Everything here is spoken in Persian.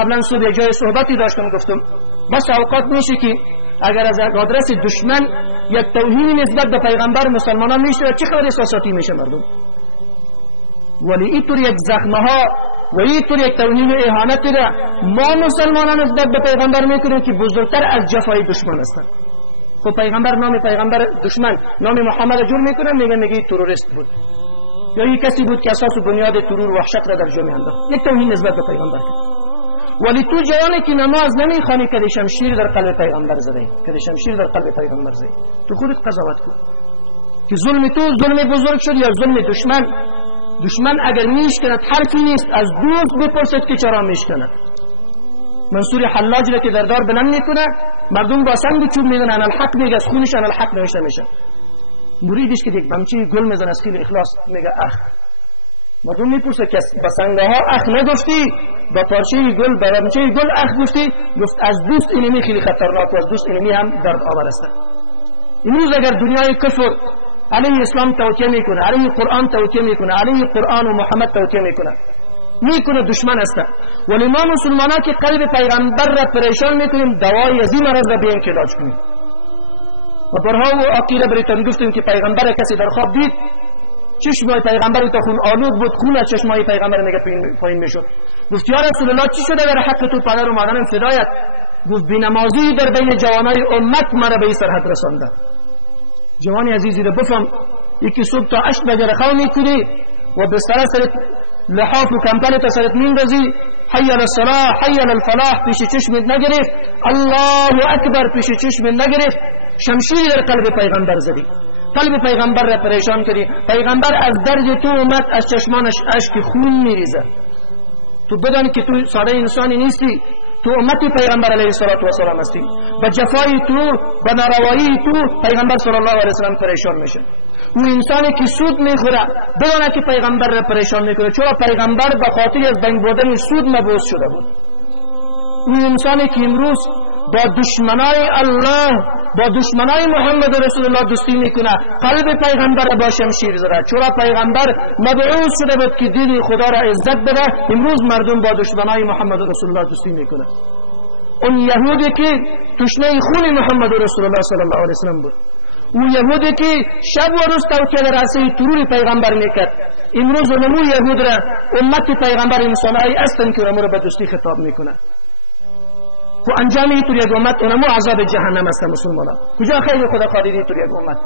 قبلا صبح یک جای صحبتی داشتم، گفتم بس اوقات میشه که اگر از آدرس دشمن یک توهین نسبت به پیغمبر مسلمانان میشه، چقدر احساساتی میشه مردم. ولی اینطور یک زخمه ها و اینطور یک توهین و اهانت را ما مسلمانان نسبت به پیغمبر میکنیم که بزرگتر از جفای دشمن هستند. خب پیغمبر نام پیغمبر دشمن نام محمد جور میکنن، میگه تروریست بود یا یک کسی بود که اساس و بنیاد ترور و وحشت را در جا میانداخت. یک توهین نسبت به پیغمبر کرد. ولی تو جوانی که نماز نمیخوانی که شمشیر در قلب پیغمبر زدی، که شمشیر در قلب پیغمبر زدی، تو خودت قضاوت کن که ظلم تو ظلم بزرگ شد یا ظلم دشمن. دشمن اگر میشکند حرفی نیست، از دوست بپرسد که چرا میشکند. منصور حلاج را که در دار بلند میکنه، مردم با سنگ چوب میزنن الحق میگه، از خونش الحق نوشته میشه. مریدش که یک بمچه گل میزنه از خیلی اخلاص میگه اخ. مردم میپرسه که با سنگها اخ نگفتی، با پارچه گل با بمچه گل اخ گفتی؟ گفت از دوست اینمی خیلی خطرناک و از دوست اینمی هم درد آور است. امروز اگر دنیای کفر علیه اسلام توطئه میکنه، علیه قرآن توطئه میکنه، علیه قرآن و محمد توطئه میکنه دشمن است. ولی ما مسلمانان که قلب پیغمبر را پریشان میکنیم، دوای از این مرض را بیایم که علاج کنیم. و برها و عقیده بریتان گفتیم که پیغمبر کسی در خواب دید، چشمای پیغمبر تا خون آلود بود، خون از چشمای پیغمبر میگه پایین میشد. گفت یا رسول الله چی شده در حق تو پدر و مادرم فدایت؟ گفت بی‌نمازی در بین جوانای امت مرا به این سرحد رسانده. جوانی عزیزی رو بفهم، یکی صبح تا 8 بجه رخو میکنی و بستر سرت لحاف و کمپل تا سرت میندازی، حی علی الصلاة حی علی الفلاح پیش چشمت نگرفت، الله اکبر پیش چشمت نگرفت، شمشیر در قلب پیغمبر زدی، قلب پیغمبر را پریشان کردی. پیغمبر از درد تو اومد، از چشمانش اشک خون میریزه. تو بدانی که تو ساده انسانی نیستی، تو امتی پیغمبر علیه السلام هستی. به جفای تو، به ناروایی تو پیغمبر صلی الله علیه وسلم پریشان میشه. اون انسانی که سود میخوره بدونه که پیغمبر را پریشان میکنه، چرا پیغمبر به خاطر از بین بردن سود مبعوث شده بود. اون انسانی که امروز با دشمنای الله، با دشمنای محمد رسول الله دوستی میکنه، قلب پیغمبر را با شمشیر زده، چرا پیغمبر مبعوث شده بود که دین خدا را عزت بده. امروز مردم با دشمنای محمد رسول الله دوستی میکنه. اون یهودی که تشنه خون محمد رسول الله صلی الله علیه وسلم بود، اون یهودی که شب و روز توطئه رأسی ترور پیغمبر میکرد، امروز اونمو یهود را امت پیغمبر انسانایی هستند که اونمو را به دوستی خطاب میکنه. خو انجام اینطور یک امت اونمو عذاب جهنم است. مسلمانان کجا خیر خدا خواهید اینطور یک امت؟